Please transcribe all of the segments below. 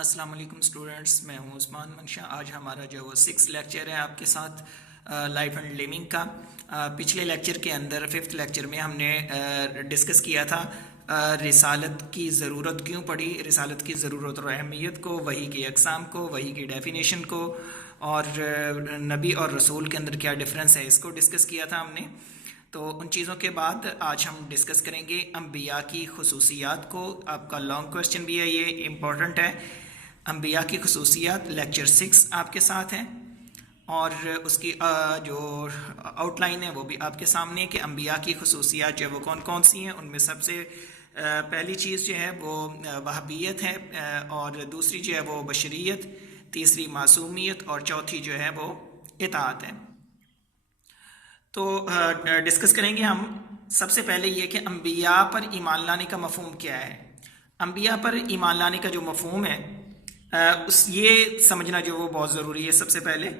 السلام علیکم اسٹوڈنٹس، میں ہوں عثمان منشا۔ آج ہمارا جو وہ 6 لیکچر ہے آپ کے ساتھ لائف اینڈ لیونگ کا۔ پچھلے لیکچر کے اندر 5th لیکچر میں ہم نے ڈسکس کیا تھا رسالت کی ضرورت کیوں پڑی، رسالت کی ضرورت اور اہمیت کو، وحی کی اقسام کو، وحی کی ڈیفینیشن کو، اور نبی اور رسول کے اندر کیا ڈفرینس ہے، اس کو ڈسکس کیا تھا ہم نے۔ تو ان چیزوں کے بعد آج ہم ڈسکس کریں گے انبیاء کی خصوصیات کو۔ آپ کا لانگ کویسچن بھی ہے، یہ امپورٹنٹ ہے۔ انبیاء کی خصوصیات لیکچر 6 آپ کے ساتھ ہے، اور اس کی جو آؤٹ لائن ہے وہ بھی آپ کے سامنے ہے کہ انبیاء کی خصوصیات جو ہے وہ کون کون سی ہیں۔ ان میں سب سے پہلی چیز جو ہے وہ وہابیت ہے، اور دوسری جو ہے وہ بشریت، تیسری معصومیت، اور چوتھی جو ہے وہ اطاعت ہے۔ تو ڈسکس کریں گے ہم سب سے پہلے یہ کہ انبیاء پر ایمان لانے کا مفہوم کیا ہے۔ انبیاء پر ایمان لانے کا جو مفہوم ہے یہ سمجھنا جو وہ بہت ضروری ہے۔ سب سے پہلے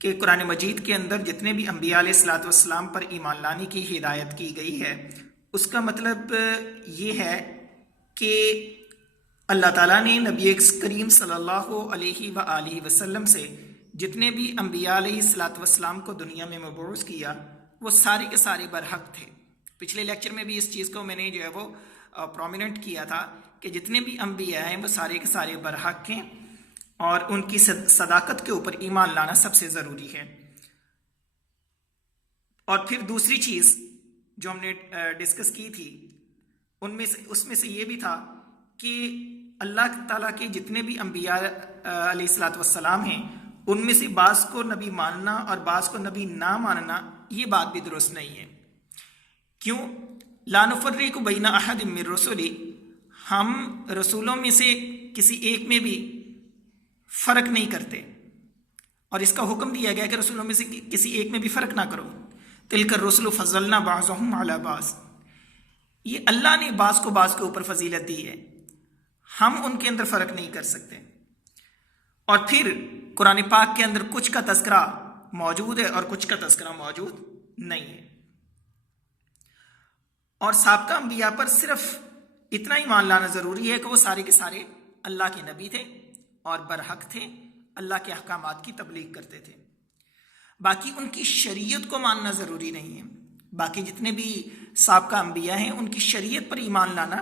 کہ قرآن مجید کے اندر جتنے بھی انبیاء علیہ الصلاۃ والسلام پر ایمان لانے کی ہدایت کی گئی ہے، اس کا مطلب یہ ہے کہ اللہ تعالیٰ نے نبی کریم صلی اللہ علیہ وآلہ وسلم سے جتنے بھی انبیاء علیہ الصلاۃ والسلام کو دنیا میں مبعوث کیا، وہ سارے کے سارے برحق تھے۔ پچھلے لیکچر میں بھی اس چیز کو میں نے جو ہے وہ پرومیننٹ کیا تھا کہ جتنے بھی انبیاء ہیں وہ سارے کے سارے برحق ہیں، اور ان کی صداقت کے اوپر ایمان لانا سب سے ضروری ہے۔ اور پھر دوسری چیز جو ہم نے ڈسکس کی تھی اس میں سے یہ بھی تھا کہ اللہ تعالیٰ کے جتنے بھی انبیاء علیہ الصلاۃ والسلام ہیں، ان میں سے بعض کو نبی ماننا اور بعض کو نبی نہ ماننا، یہ بات بھی درست نہیں ہے۔ کیوں؟ لا نفرق بین احد من رسلی، ہم رسولوں میں سے کسی ایک میں بھی فرق نہیں کرتے، اور اس کا حکم دیا گیا کہ رسولوں میں سے کسی ایک میں بھی فرق نہ کرو۔ تلک الرسل فضلنا بعضهم علی بعض، یہ اللہ نے بعض کو بعض کے اوپر فضیلت دی ہے، ہم ان کے اندر فرق نہیں کر سکتے۔ اور پھر قرآن پاک کے اندر کچھ کا تذکرہ موجود ہے اور کچھ کا تذکرہ موجود نہیں ہے۔ اور سابقہ انبیاء پر صرف اتنا ہی مان لانا ضروری ہے کہ وہ سارے کے سارے اللہ کے نبی تھے اور برحق تھے، اللہ کے احکامات کی تبلیغ کرتے تھے۔ باقی ان کی شریعت کو ماننا ضروری نہیں ہے۔ باقی جتنے بھی سابقہ انبیاء ہیں ان کی شریعت پر ایمان لانا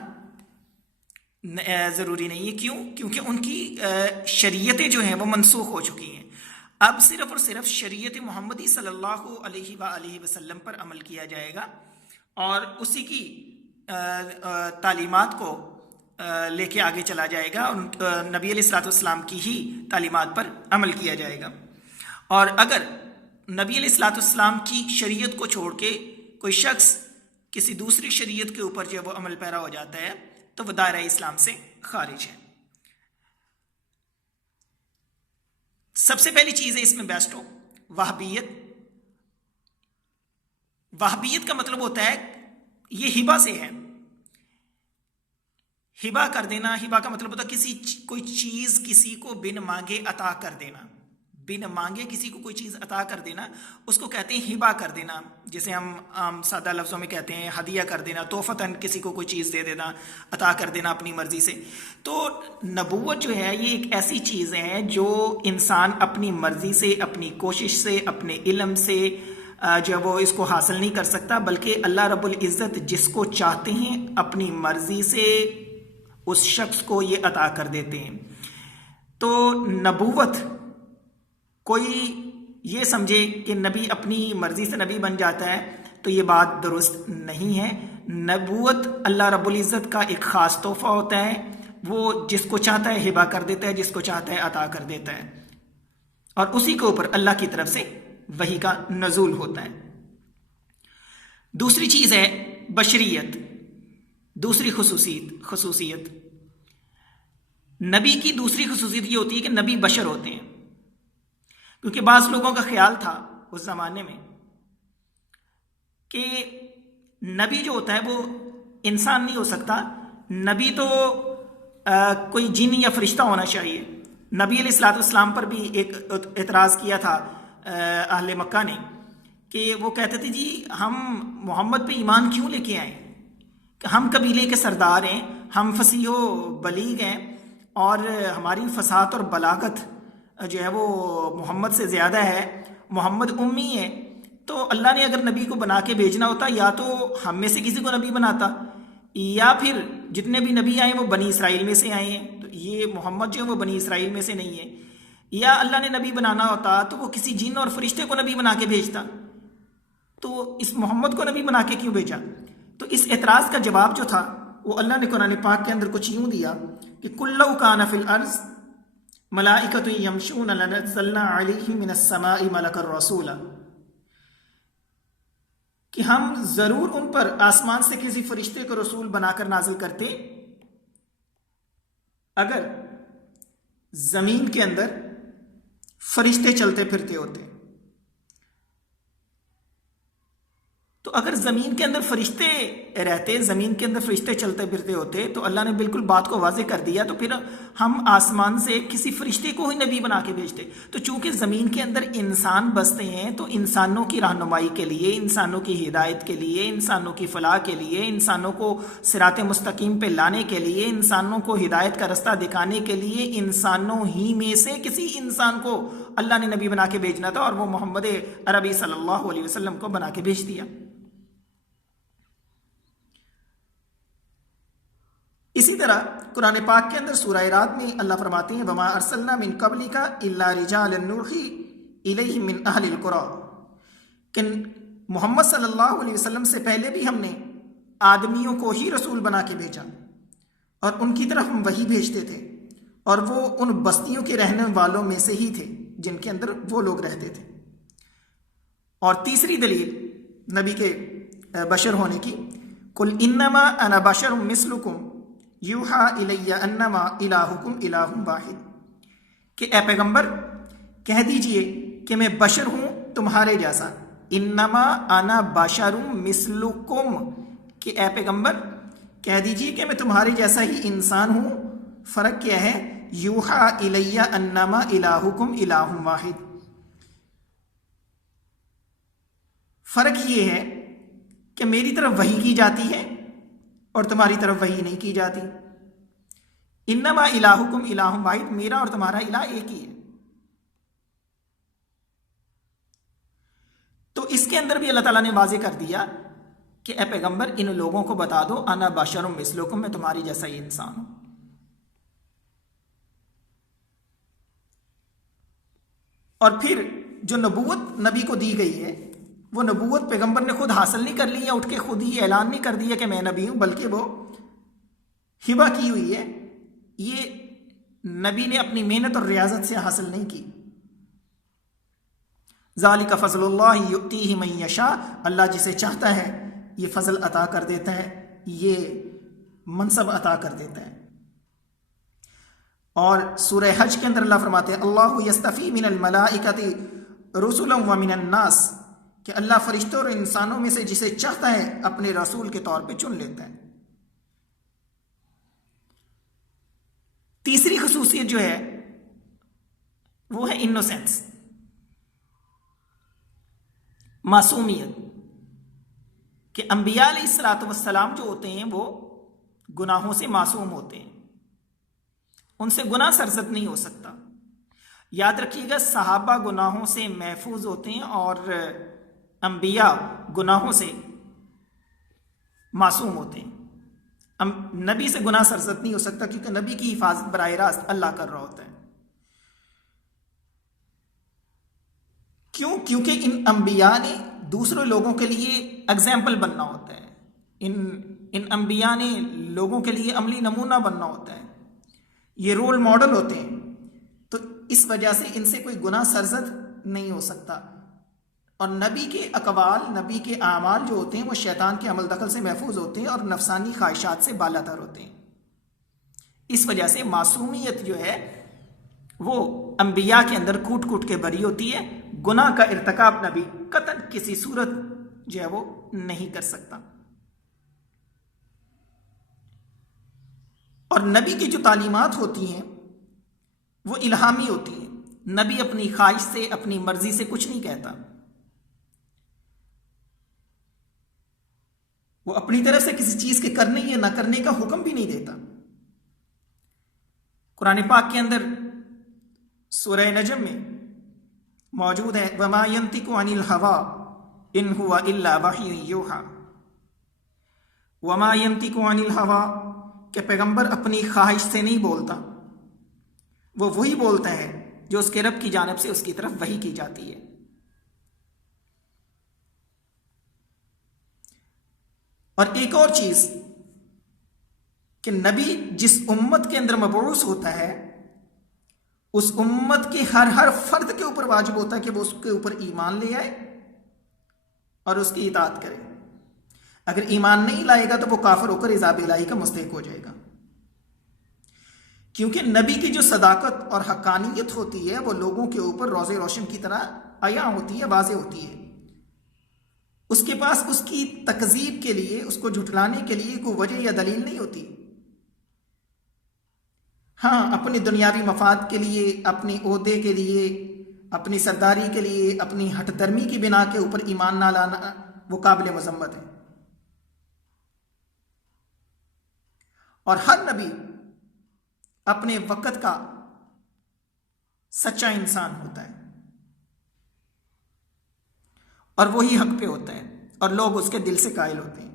ضروری نہیں ہے۔ کیوں؟ کیونکہ ان کی شریعتیں جو ہیں وہ منسوخ ہو چکی ہیں۔ اب صرف اور صرف شریعت محمدی صلی اللہ علیہ وآلہ وسلم پر عمل کیا جائے گا، اور اسی کی تعلیمات کو لے کے آگے چلا جائے گا، اور نبی علیہ الصلوۃ والسلام کی ہی تعلیمات پر عمل کیا جائے گا۔ اور اگر نبی علیہ الصلوۃ والسلام کی شریعت کو چھوڑ کے کوئی شخص کسی دوسری شریعت کے اوپر جو وہ عمل پیرا ہو جاتا ہے تو وہ دائرہ اسلام سے خارج ہے۔ سب سے پہلی چیز ہے اس میں بیسٹو وہابیت۔ وہابیت کا مطلب ہوتا ہے یہ ہبہ سے ہے۔ ہبہ کر دینا، ہبہ کا مطلب ہوتا ہے کوئی چیز کسی کو بن مانگے عطا کر دینا۔ بن مانگے کسی کو کوئی چیز عطا کر دینا، اس کو کہتے ہیں ہبہ کر دینا، جسے ہم سادہ لفظوں میں کہتے ہیں ہدیہ کر دینا، تحفتاً کسی کو کوئی چیز دے دینا، عطا کر دینا اپنی مرضی سے۔ تو نبوت جو ہے یہ ایک ایسی چیز ہے جو انسان اپنی مرضی سے، اپنی کوشش سے، اپنے علم سے جو وہ اس کو حاصل نہیں کر سکتا، بلکہ اللہ رب العزت جس کو چاہتے ہیں اپنی مرضی سے اس شخص کو یہ عطا کر دیتے ہیں۔ تو نبوت کوئی یہ سمجھے کہ نبی اپنی مرضی سے نبی بن جاتا ہے تو یہ بات درست نہیں ہے۔ نبوت اللہ رب العزت کا ایک خاص تحفہ ہوتا ہے، وہ جس کو چاہتا ہے ہبہ کر دیتا ہے، جس کو چاہتا ہے عطا کر دیتا ہے، اور اسی کے اوپر اللہ کی طرف سے وحی کا نزول ہوتا ہے۔ دوسری چیز ہے بشریت، دوسری خصوصیت نبی کی دوسری خصوصیت یہ ہوتی ہے کہ نبی بشر ہوتے ہیں، کیونکہ بعض لوگوں کا خیال تھا اس زمانے میں کہ نبی جو ہوتا ہے وہ انسان نہیں ہو سکتا، نبی تو کوئی جن یا فرشتہ ہونا چاہیے۔ نبی علیہ الصلوۃ والسلام پر بھی ایک اعتراض کیا تھا اہل مکہ نے، کہ وہ کہتے تھے جی ہم محمد پہ ایمان کیوں لے کے آئیں، کہ ہم قبیلے کے سردار ہیں، ہم فصیح و بلیغ ہیں، اور ہماری فصاحت اور بلاغت جو ہے وہ محمد سے زیادہ ہے، محمد امی ہے، تو اللہ نے اگر نبی کو بنا کے بھیجنا ہوتا یا تو ہم میں سے کسی کو نبی بناتا، یا پھر جتنے بھی نبی آئے وہ بنی اسرائیل میں سے آئے ہیں، تو یہ محمد جو ہے وہ بنی اسرائیل میں سے نہیں ہے، یا اللہ نے نبی بنانا ہوتا تو وہ کسی جن اور فرشتے کو نبی بنا کے بھیجتا، تو اس محمد کو نبی بنا کے کیوں بھیجا؟ تو اس اعتراض کا جواب جو تھا وہ اللہ نے قرآن پاک کے اندر کچھ یوں دیا کہ کُلْ لَوْ كَانَ فِي الْأَرْضِ مَلَائِكَةٌ يَمْشُونَ لَنَزَّلْنَا عَلَيْهِم مِّنَ السَّمَاءِ مَلَكًا رَّسُولًا، کہ ہم ضرور ان پر آسمان سے کسی فرشتے کو رسول بنا کر نازل کرتے اگر زمین کے اندر فرشتے چلتے پھرتے ہوتے۔ تو اگر زمین کے اندر فرشتے رہتے، زمین کے اندر فرشتے چلتے پھرتے ہوتے، تو اللہ نے بالکل بات کو واضح کر دیا، تو پھر ہم آسمان سے کسی فرشتے کو ہی نبی بنا کے بھیجتے۔ تو چونکہ زمین کے اندر انسان بستے ہیں، تو انسانوں کی رہنمائی کے لیے، انسانوں کی ہدایت کے لیے، انسانوں کی فلاح کے لیے، انسانوں کو صراط مستقیم پہ لانے کے لیے، انسانوں کو ہدایت کا رستہ دکھانے کے لیے، انسانوں ہی میں سے کسی انسان کو اللہ نے نبی بنا کے بھیجنا تھا، اور وہ محمد عربی صلی اللہ علیہ وسلم کو بنا کے بھیج دیا۔ اسی طرح قرآن پاک کے اندر سورہ رعد میں اللہ فرماتے ہیں وَمَا أَرْسَلْنَا مِن قَبْلِكَ إِلَّا رِجَالًا نُوحِي إِلَيْهِم مِّنْ أَهْلِ الْقُرَىٰ، کہ محمد صلی اللہ علیہ وسلم سے پہلے بھی ہم نے آدمیوں کو ہی رسول بنا کے بھیجا، اور ان کی طرف ہم وحی بھیجتے تھے، اور وہ ان بستیوں کے رہنے والوں میں سے ہی تھے جن کے اندر وہ لوگ رہتے تھے۔ اور تیسری دلیل نبی کے بشر ہونے کی، قُلْ إِنَّمَا أَنَا بَشَرٌ مِثْلُكُمْ یوحیٰ الی انما الہکم الہ واحد، کہ اے پیغمبر کہہ دیجئے کہ میں بشر ہوں تمہارے جیسا، انما انا بشر مثلکم، کہ اے پیغمبر کہہ دیجئے کہ میں تمہارے جیسا ہی انسان ہوں۔ فرق کیا ہے؟ یوحیٰ الی انما الہکم الہ واحد، فرق یہ ہے کہ میری طرف وحی کی جاتی ہے اور تمہاری طرف وحی نہیں کی جاتی۔ انما الہکم الہ واحد، میرا اور تمہارا الہ ایک ہی ہے۔ تو اس کے اندر بھی اللہ تعالیٰ نے واضح کر دیا کہ اے پیغمبر ان لوگوں کو بتا دو انا بشر مثلکم، میں تمہاری جیسا ہی انسان ہوں۔ اور پھر جو نبوت نبی کو دی گئی ہے، وہ نبوت پیغمبر نے خود حاصل نہیں کر لی ہے، اٹھ کے خود ہی اعلان نہیں کر دیا کہ میں نبی ہوں، بلکہ وہ ہبہ کی ہوئی ہے۔ یہ نبی نے اپنی محنت اور ریاضت سے حاصل نہیں کی۔ ذالک فضل اللہ یؤتیہ من یشاء، اللہ جسے چاہتا ہے یہ فضل عطا کر دیتا ہے، یہ منصب عطا کر دیتا ہے۔ اور سورہ حج کے اندر اللہ فرماتے ہیں اللہ یستفی من الملائکۃ رسلا ومن الناس، کہ اللہ فرشتوں اور انسانوں میں سے جسے چاہتا ہے اپنے رسول کے طور پہ چن لیتا ہے۔ تیسری خصوصیت جو ہے وہ ہے انوسینس، معصومیت، کہ انبیاء علیہ الصلوۃ والسلام جو ہوتے ہیں وہ گناہوں سے معصوم ہوتے ہیں، ان سے گناہ سرزد نہیں ہو سکتا۔ یاد رکھیے گا صحابہ گناہوں سے محفوظ ہوتے ہیں اور انبیاء گناہوں سے معصوم ہوتے ہیں۔ نبی سے گناہ سرزد نہیں ہو سکتا کیونکہ نبی کی حفاظت براہ راست اللہ کر رہا ہوتا ہے۔ کیوں؟ کیونکہ ان انبیاء نے دوسرے لوگوں کے لیے اگزامپل بننا ہوتا ہے، ان انبیاء نے لوگوں کے لیے عملی نمونہ بننا ہوتا ہے، یہ رول ماڈل ہوتے ہیں، تو اس وجہ سے ان سے کوئی گناہ سرزد نہیں ہو سکتا۔ اور نبی کے اقوال، نبی کے اعمال جو ہوتے ہیں وہ شیطان کے عمل دخل سے محفوظ ہوتے ہیں اور نفسانی خواہشات سے بالا تر ہوتے ہیں۔ اس وجہ سے معصومیت جو ہے وہ انبیاء کے اندر کوٹ کوٹ کے بری ہوتی ہے، گناہ کا ارتکاب نبی قطعاً کسی صورت جو ہے وہ نہیں کر سکتا۔ اور نبی کی جو تعلیمات ہوتی ہیں وہ الہامی ہوتی ہیں، نبی اپنی خواہش سے، اپنی مرضی سے کچھ نہیں کہتا، وہ اپنی طرف سے کسی چیز کے کرنے یا نہ کرنے کا حکم بھی نہیں دیتا۔ قرآن پاک کے اندر سورہ نجم میں موجود ہے وما ينطق عن الهوى ان هو الا وحی یوحی، وما ينطق عن الهوى کہ پیغمبر اپنی خواہش سے نہیں بولتا، وہ وہی بولتا ہے جو اس کے رب کی جانب سے اس کی طرف وحی کی جاتی ہے۔ اور ایک اور چیز کہ نبی جس امت کے اندر مبعوث ہوتا ہے اس امت کے ہر فرد کے اوپر واجب ہوتا ہے کہ وہ اس کے اوپر ایمان لے آئے اور اس کی اطاعت کرے۔ اگر ایمان نہیں لائے گا تو وہ کافر ہو کر عذاب الہی کا مستحق ہو جائے گا، کیونکہ نبی کی جو صداقت اور حقانیت ہوتی ہے وہ لوگوں کے اوپر روز روشن کی طرح عیاں ہوتی ہے، واضح ہوتی ہے۔ اس کے پاس اس کی تکذیب کے لیے، اس کو جھٹلانے کے لیے کوئی وجہ یا دلیل نہیں ہوتی۔ ہاں، اپنی دنیاوی مفاد کے لیے، اپنے عہدے کے لیے، اپنی سرداری کے لیے، اپنی ہٹ درمی کی بنا کے اوپر ایمان نہ لانا وہ قابل مذمت ہے۔ اور ہر نبی اپنے وقت کا سچا انسان ہوتا ہے اور وہی حق پہ ہوتا ہے اور لوگ اس کے دل سے قائل ہوتے ہیں۔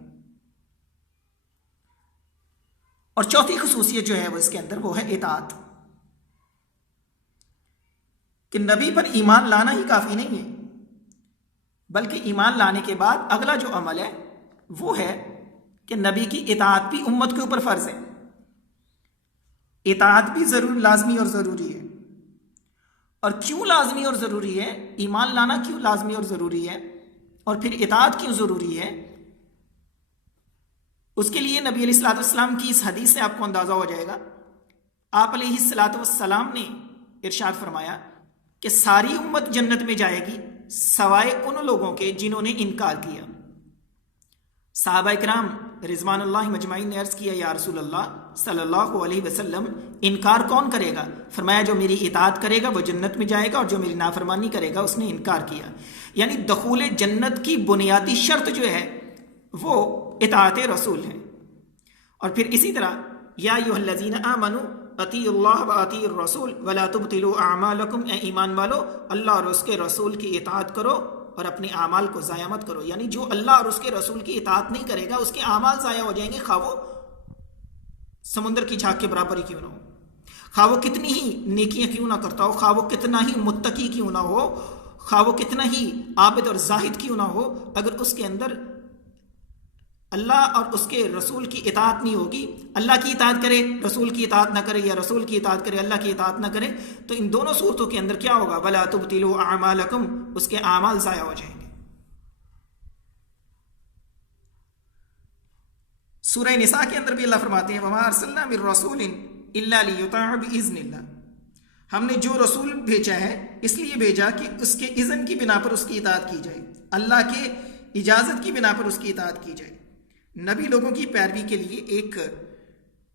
اور چوتھی خصوصیت جو ہے وہ اس کے اندر وہ ہے اطاعت، کہ نبی پر ایمان لانا ہی کافی نہیں ہے، بلکہ ایمان لانے کے بعد اگلا جو عمل ہے وہ ہے کہ نبی کی اطاعت بھی امت کے اوپر فرض ہے۔ اطاعت بھی لازمی اور ضروری ہے۔ اور کیوں لازمی اور ضروری ہے؟ ایمان لانا کیوں لازمی اور ضروری ہے اور پھر اطاعت کیوں ضروری ہے؟ اس کے لیے نبی علیہ الصلوۃ والسلام کی اس حدیث سے آپ کو اندازہ ہو جائے گا۔ آپ علیہ الصلوۃ والسلام نے ارشاد فرمایا کہ ساری امت جنت میں جائے گی سوائے ان لوگوں کے جنہوں نے انکار کیا۔ صحابہ اکرام رضوان اللہ مجمعین نے عرض کیا یا رسول اللہ صلی اللہ علیہ وسلم انکار کون کرے گا؟ فرمایا جو میری اطاعت کرے گا وہ جنت میں جائے گا اور جو میری نافرمانی کرے گا اس نے انکار کیا۔ یعنی دخول جنت کی بنیادی شرط جو ہے وہ اطاعت رسول ہے۔ اور پھر اسی طرح یا ایھا الذین آمنوا اطیعوا اللہ واطیعوا الرسول ولا تبطلوا اعمالکم، اے ایمان والو اللہ اور اس کے رسول کی اطاعت کرو اور اپنے اعمال کو ضائع مت کرو۔ یعنی جو اللہ اور اس کے رسول کی اطاعت نہیں کرے گا اس کے اعمال ضائع ہو جائیں گے، خواہ وہ سمندر کی جھاگ کے برابر ہی کیوں نہ ہو، خواہ وہ کتنی ہی نیکیاں کیوں نہ کرتا ہو، خواہ وہ کتنا ہی متقی کیوں نہ ہو، خواہ وہ کتنا ہی عابد اور زاہد کیوں نہ ہو، اگر اس کے اندر اللہ اور اس کے رسول کی اطاعت نہیں ہوگی، اللہ کی اطاعت کرے رسول کی اطاعت نہ کرے یا رسول کی اطاعت کرے اللہ کی اطاعت نہ کرے، تو ان دونوں صورتوں کے اندر کیا ہوگا؟ وَلَا تُبْطِلُوا أَعْمَالَكُمْ، اس کے اعمال ضائع ہو جائیں گے۔ سورہ نساء کے اندر بھی اللہ فرماتے ہیں وَمَا أَرْسَلْنَا مِن رَّسُولٍ إِلَّا لِيُطَاعَ بِإِذْنِ اللَّهِ، ہم نے جو رسول بھیجا ہے اس لیے بھیجا کہ اس کے اذن کی بنا پر اس کی اطاعت کی جائے، اللہ کے اجازت کی بنا پر اس کی اطاعت کی جائے۔ نبی لوگوں کی پیروی کے لیے ایک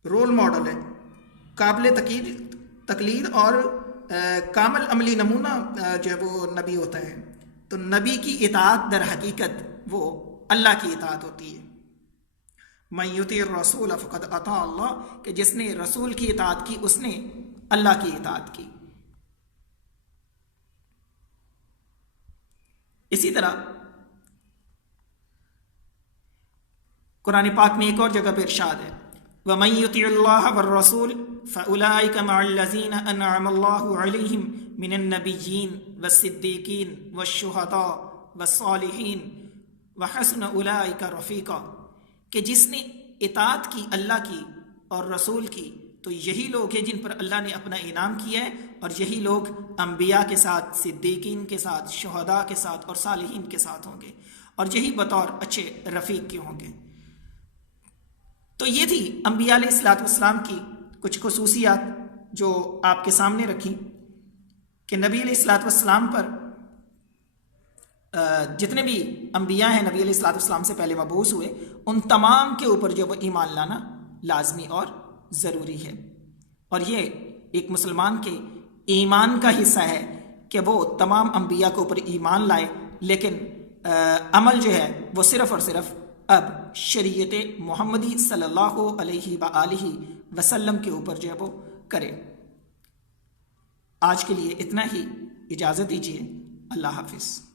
رول ماڈل ہے، قابل تقلید اور کامل عملی نمونہ جو ہے وہ نبی ہوتا ہے۔ تو نبی کی اطاعت در حقیقت وہ اللہ کی اطاعت ہوتی ہے۔ من یطیع الرسول فقد اطاع اللہ، کہ جس نے رسول کی اطاعت کی اس نے اللہ کی اطاعت کی۔ اسی طرح قرآن پاک میں ایک اور جگہ پہ ارشاد ہے وَمَن يُطِعِ اللَّهَ وَالرَّسُولَ فَأُولَٰئِكَ مَعَ الَّذِينَ أَنْعَمَ اللَّهُ عَلَيْهِم مِّنَ النَّبِيِّينَ وَالصِّدِّيقِينَ وَالشُّهَدَاءِ وَالصَّالِحِينَ وَحَسُنَ أُولَٰئِكَ رَفِيقًا، کہ جس نے اطاعت کی اللہ کی اور رسول کی تو یہی لوگ ہیں جن پر اللہ نے اپنا انعام کیا ہے، اور یہی لوگ انبیاء کے ساتھ، صدیقین کے ساتھ، شہداء کے ساتھ اور صالحین کے ساتھ ہوں گے، اور یہی بطور اچھے رفیق کے ہوں گے۔ تو یہ تھی انبیاء علیہ الصلوۃ والسلام کی کچھ خصوصیات جو آپ کے سامنے رکھی کہ نبی علیہ الصلوۃ والسلام پر جتنے بھی انبیاء ہیں نبی علیہ الصلوۃ والسلام سے پہلے مبعوث ہوئے ان تمام کے اوپر جو وہ ایمان لانا لازمی اور ضروری ہے، اور یہ ایک مسلمان کے ایمان کا حصہ ہے کہ وہ تمام انبیاء کے اوپر ایمان لائے، لیکن عمل جو ہے وہ صرف اور صرف اب شریعت محمدی صلی اللہ علیہ وآلہ وسلم کے اوپر جو ہے وہ کرے۔ آج کے لیے اتنا ہی، اجازت دیجیے، اللہ حافظ۔